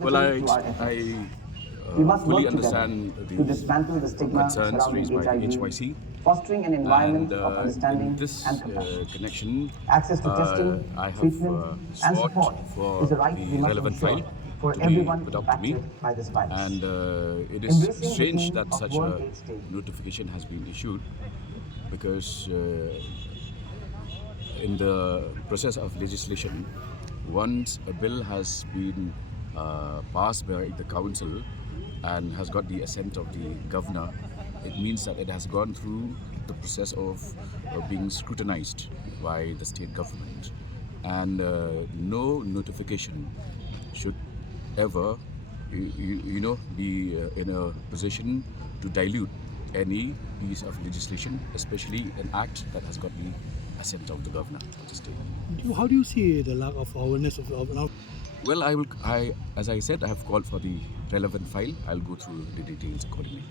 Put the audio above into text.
Well, I fully understand the concerns raised by the HYC, fostering an and environment of in understanding and this compassion. connection, Access to testing, I have treatment, and sought support is for a right we the must relevant ensure file for to be everyone put up to me, impacted by this virus. and it is Embracing the strange theme that of such World a AIDS Day, notification has been issued because in the process of legislation, once a bill has been passed by the council and has got the assent of the governor, it means that it has gone through the process of being scrutinized by the state government. And no notification should ever, be in a position to dilute any piece of legislation, especially an act that has got the assent of the governor of the state. How do you see the lack of awareness of now? Well, as I said, I have called for the relevant file. I'll go through the details accordingly.